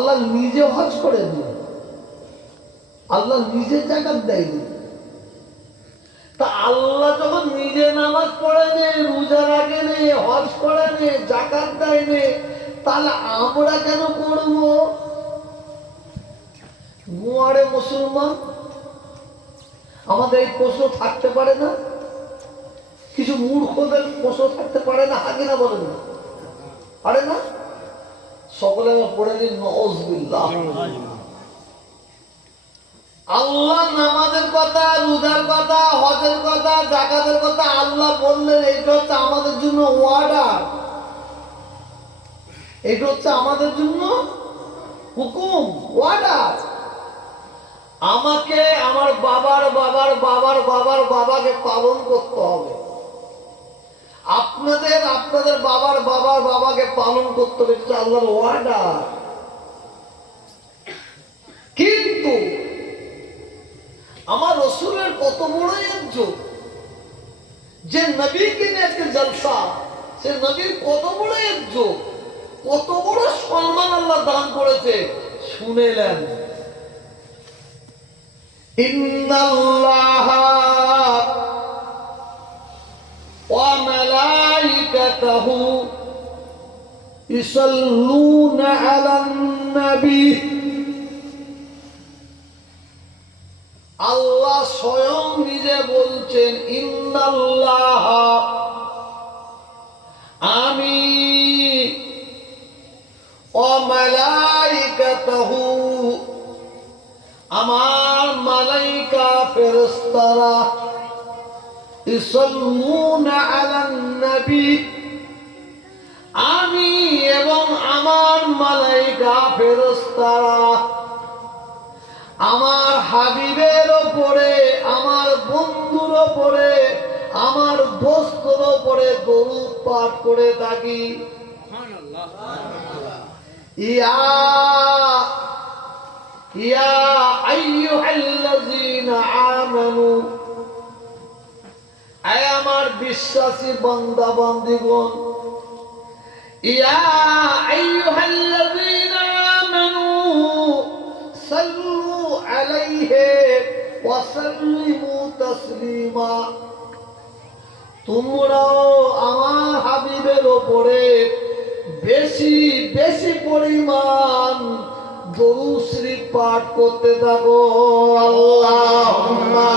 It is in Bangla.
আল্লাহ নিজে হজ করেনি, আল্লাহ নিজে জাকাত দেয়নি। তা আল্লাহ যখন নিজে নামাজ পড়েনি, রোজা রাখেনি, হজ করেনি, জাকাত দেয়নি, তাহলে আমরা কেন করবো? মুয়ারে মুসলমান, আমাদের এই প্রশ্ন থাকতে পারে না? কিছু মূর্খদের প্রশ্ন থাকতে পারে না? আগে না বলেন না, পারে না? সকলে আমার পড়ে দিন নওয়াজবিল্লাহ। আল্লাহ নামাজের কথা, রোজার কথা, হজের কথা, জাকাতের কথা আল্লাহ বললেন, এটা হচ্ছে আমাদের জন্য ওয়ার্ডার, এটা হচ্ছে আমাদের জন্য হুকুম, ওয়ার্ডার। আমাকে আমার বাবার বাবার বাবার বাবার বাবাকে পালন করতে হবে, আপনাদের আপনাদের বাবার বাবার বাবাকে পালন করতে হবে, এটা আল্লাহর ওয়ার্ডার। কিন্তু আমার রসুলের কত বড় ইজ্জত, যে নবীকে নিয়ে আজকে জলসা, সে নবীর কত বড় ইজ্জত, কত বড় সম্মান আল্লাহ দান করেছে, শুনেলেন। ইন্নাল্লাহা ওয়া মালাইকাতাহু ইসাল্লুনা আলান নবী। আল্লাহ স্বয়ং নিজে বলছেন, ইন্নাল্লাহ, আমি, ওয়া মালাইকাতাহু, আমার মালাইকা ফেরেশতারা, ইসাল্লুনা আলান নবী, আমি এবং আমার মালাইকা ফেরেশতারা আমার হাবিবের ওপরে, আমার বন্ধুর ওপরে, আমার দোস্তর ওপরে দরুদ পাঠ করে থাকি। ইয়া ইয়া আইয়ুহাল্লাযীনা আমানু, আয় আমার বিশ্বাসী বান্দা বান্দীগণ, ইয়া আইয়ুহাল্লাযীনা আমানু সাল্লু আলাইহি ওয়া সাল্লিমু তাসলিমা, তোমরাও আমার হাবিবের উপরে বেশি বেশি পরিমাণ দরুদ শরীফ পাঠ করতে থাকো। আল্লাহুম্মা